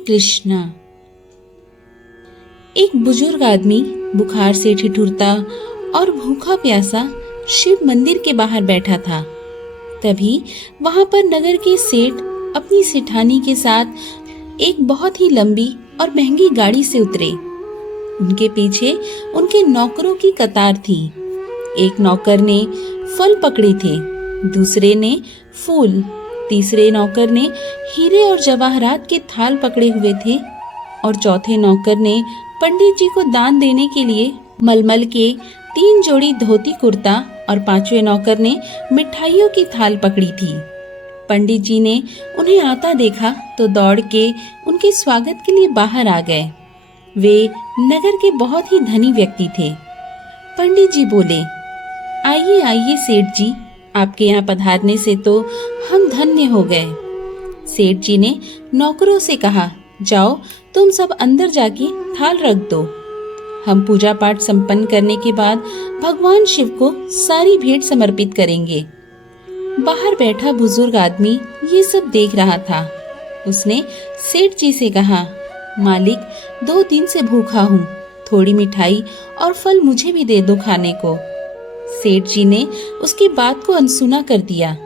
कृष्णा। एक बुजुर्ग आदमी बुखार से ठिठुरता और भूखा प्यासा शिव मंदिर के बाहर बैठा था। तभी वहां पर नगर के सेठ अपनी सेठानी के साथ एक बहुत ही लंबी और महंगी गाड़ी से उतरे। उनके पीछे उनके नौकरों की कतार थी। एक नौकर ने फल पकड़े थे, दूसरे ने फूल, तीसरे नौकर ने हीरे और जवाहरात के थाल पकड़े हुए थे और चौथे नौकर ने पंडित जी को दान देने के लिए मलमल के 3 जोड़ी धोती कुर्ता और 5वें नौकर ने मिठाइयों की थाल पकड़ी थी। पंडित जी ने उन्हें आता देखा तो दौड़ के उनके स्वागत के लिए बाहर आ गए। वे नगर के बहुत ही धनी व्यक्ति थे। पंडित जी बोले, आइए आइए सेठ जी, आपके यहाँ पधारने से तो हम धन्य हो गए। सेठ जी ने नौकरों से कहा, जाओ तुम सब अंदर जाके थाल रख दो। हम पूजा पाठ संपन्न करने के बाद भगवान शिव को सारी भेंट समर्पित करेंगे। बाहर बैठा बुजुर्ग आदमी ये सब देख रहा था। उसने सेठ जी से कहा, मालिक 2 दिन से भूखा हूँ, थोड़ी मिठाई और फल मुझे भी दे दो खाने को। सेठ जी ने उसकी बात को अनसुना कर दिया।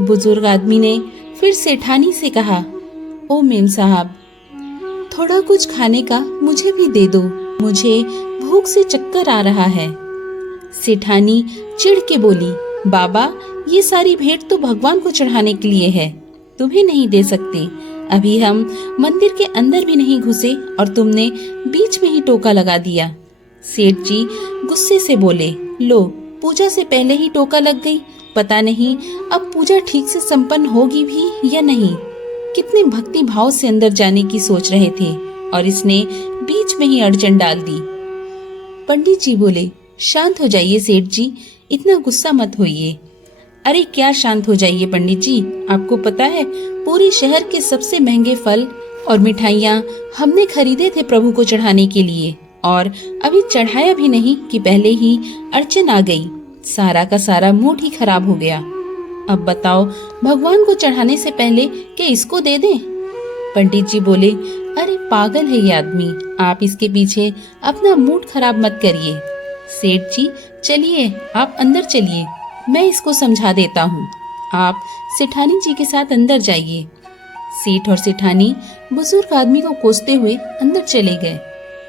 बुजुर्ग आदमी ने फिर सेठानी से कहा, ओ मेम साहब, थोड़ा कुछ खाने का मुझे भी दे दो, मुझे भूख से चक्कर आ रहा है। सेठानी चिढ़ के बोली, बाबा ये सारी भेंट तो भगवान को चढ़ाने के लिए है, तुम्हें नहीं दे सकते। अभी हम मंदिर के अंदर भी नहीं घुसे और तुमने बीच में ही टोका लगा दिया। सेठ जी गुस्से से बोले, लो पूजा से पहले ही टोका लग गई, पता नहीं अब पूजा ठीक से संपन्न होगी भी या नहीं। कितने भक्ति भाव से अंदर जाने की सोच रहे थे और इसने बीच में ही अड़चन डाल दी। पंडित जी बोले, शांत हो जाइए सेठ जी, इतना गुस्सा मत होइए। अरे क्या शांत हो जाइए पंडित जी, आपको पता है पूरे शहर के सबसे महंगे फल और मिठाइयाँ हमने खरीदे थे प्रभु को चढ़ाने के लिए और अभी चढ़ाया भी नहीं कि पहले ही अड़चन आ गई। सारा का सारा मूड ही खराब हो गया। अब बताओ भगवान को चढ़ाने से पहले क्या इसको दे दें? पंडित जी बोले, अरे पागल है ये आदमी, आप इसके पीछे अपना मूड खराब मत करिए। सेठ जी चलिए आप अंदर चलिए, मैं इसको समझा देता हूँ। आप सेठानी जी के साथ अंदर जाइए। सेठ और सेठानी बुजुर्ग आदमी को कोसते हुए अंदर चले गए।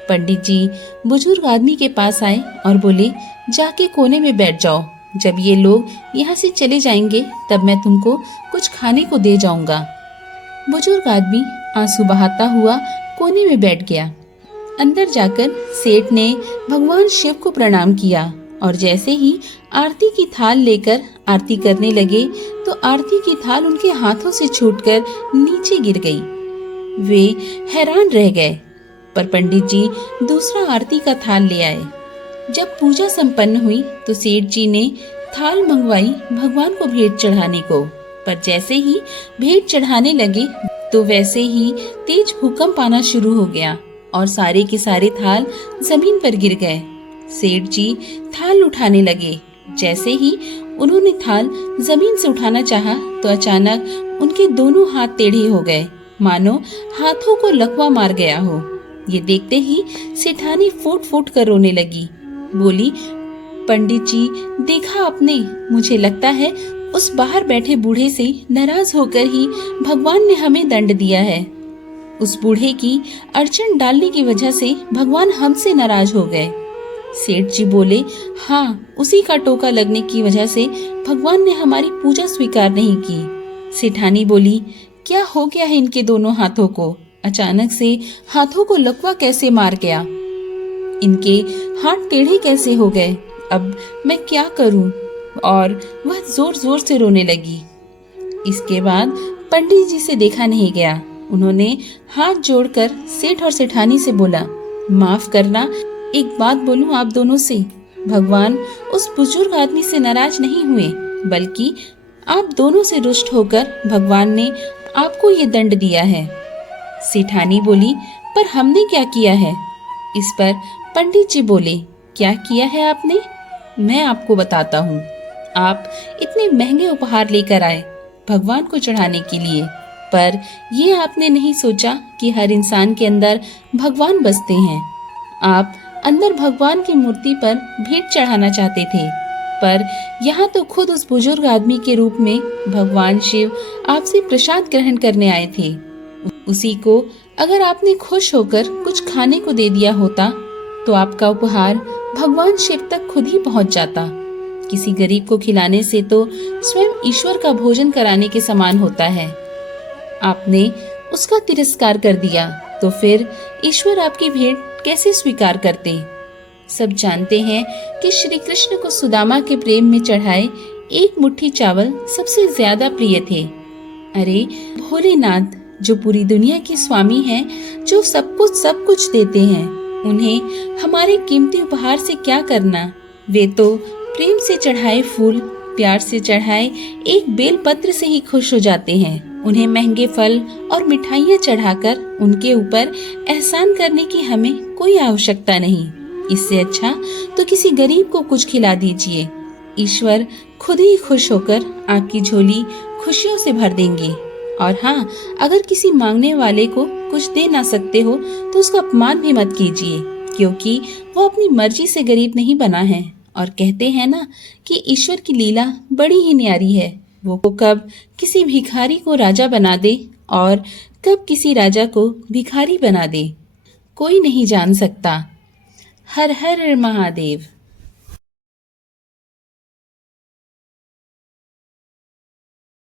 पंडित जी बुजुर्ग आदमी के पास आए और बोले, जाके कोने में बैठ जाओ, जब ये लोग यहाँ से चले जाएंगे तब मैं तुमको कुछ खाने को दे जाऊंगा। बुजुर्ग आदमी आंसू बहाता हुआ कोने में बैठ गया। अंदर जाकर सेठ ने भगवान शिव को प्रणाम किया और जैसे ही आरती की थाल लेकर आरती करने लगे तो आरती की थाल उनके हाथों से छूटकर नीचे गिर गई। वे हैरान रह गए, पर पंडित जी दूसरा आरती का थाल ले आए। जब पूजा संपन्न हुई तो सेठ जी ने थाल मंगवाई भगवान को भेंट चढ़ाने को, पर जैसे ही भेंट चढ़ाने लगे तो वैसे ही तेज भूकंप आना शुरू हो गया और सारे के सारे थाल जमीन पर गिर गए। सेठ जी थाल उठाने लगे। जैसे ही उन्होंने थाल जमीन से उठाना चाहा तो अचानक उनके दोनों हाथ टेढ़े हो गए, मानो हाथों को लकवा मार गया हो। ये देखते ही सेठानी फूट फूट कर रोने लगी। बोली, पंडित जी देखा आपने, मुझे लगता है उस बाहर बैठे बूढ़े से नाराज होकर ही भगवान ने हमें दंड दिया है। उस बूढ़े की अड़चन डालने की वजह से भगवान हमसे नाराज हो गए। सेठ जी बोले, हाँ उसी का टोका लगने की वजह से भगवान ने हमारी पूजा स्वीकार नहीं की। सेठानी बोली, क्या हो गया है इनके दोनों हाथों को, अचानक से हाथों को लकवा कैसे मार गया, इनके हाथ टेढ़े कैसे हो गए, अब मैं क्या करूं? और वह जोर जोर से रोने लगी। इसके बाद पंडित जी से देखा नहीं गया। उन्होंने हाथ जोड़कर सेठ और सेठानी से बोला, माफ करना, एक बात बोलूं आप दोनों से, भगवान उस बुजुर्ग आदमी से नाराज नहीं हुए, बल्कि आप दोनों से रुष्ट होकर भगवान ने आपको ये दंड दिया है। सेठानी बोली, पर हमने क्या किया है? इस पर पंडित जी बोले, क्या किया है आपने? मैं आपको बताता हूँ। आप इतने महंगे उपहार लेकर आए भगवान को चढ़ाने के लिए, पर ये आपने नहीं सोचा कि कि हर इंसान के अंदर भगवान बसते हैं। आप अंदर भगवान की मूर्ति पर भेंट चढ़ाना चाहते थे, पर यहाँ तो खुद उस बुजुर्ग आदमी के रूप में भगवान शिव आपसे प्रसाद ग्रहण करने आए थे। उसी को अगर आपने खुश होकर कुछ खाने को दे दिया होता तो आपका उपहार भगवान शिव तक खुद ही पहुंच जाता। किसी गरीब को खिलाने से तो स्वयं ईश्वर का भोजन कराने के समान होता है। आपने उसका तिरस्कार कर दिया तो फिर ईश्वर आपकी भेंट कैसे स्वीकार करते? सब जानते हैं कि श्री कृष्ण को सुदामा के प्रेम में चढ़ाए एक मुट्ठी चावल सबसे ज्यादा प्रिय थे। अरे भोलेनाथ, जो पूरी दुनिया के स्वामी हैं, जो सब कुछ देते हैं, उन्हें हमारे कीमती उपहार से क्या करना? वे तो प्रेम से चढ़ाए फूल, प्यार से चढ़ाए एक बेल पत्र से ही खुश हो जाते हैं। उन्हें महंगे फल और मिठाइयाँ चढ़ाकर उनके ऊपर एहसान करने की हमें कोई आवश्यकता नहीं। इससे अच्छा तो किसी गरीब को कुछ खिला दीजिए। ईश्वर खुद ही खुश होकर आपकी झोली खुशियों से भर देंगे। और हाँ, अगर किसी मांगने वाले को कुछ दे ना सकते हो तो उसका अपमान भी मत कीजिए, क्योंकि वो अपनी मर्जी से गरीब नहीं बना है। और कहते हैं ना कि ईश्वर की लीला बड़ी ही न्यारी है। वो कब किसी भिखारी को राजा बना दे और कब किसी राजा को भिखारी बना दे, कोई नहीं जान सकता। हर हर महादेव।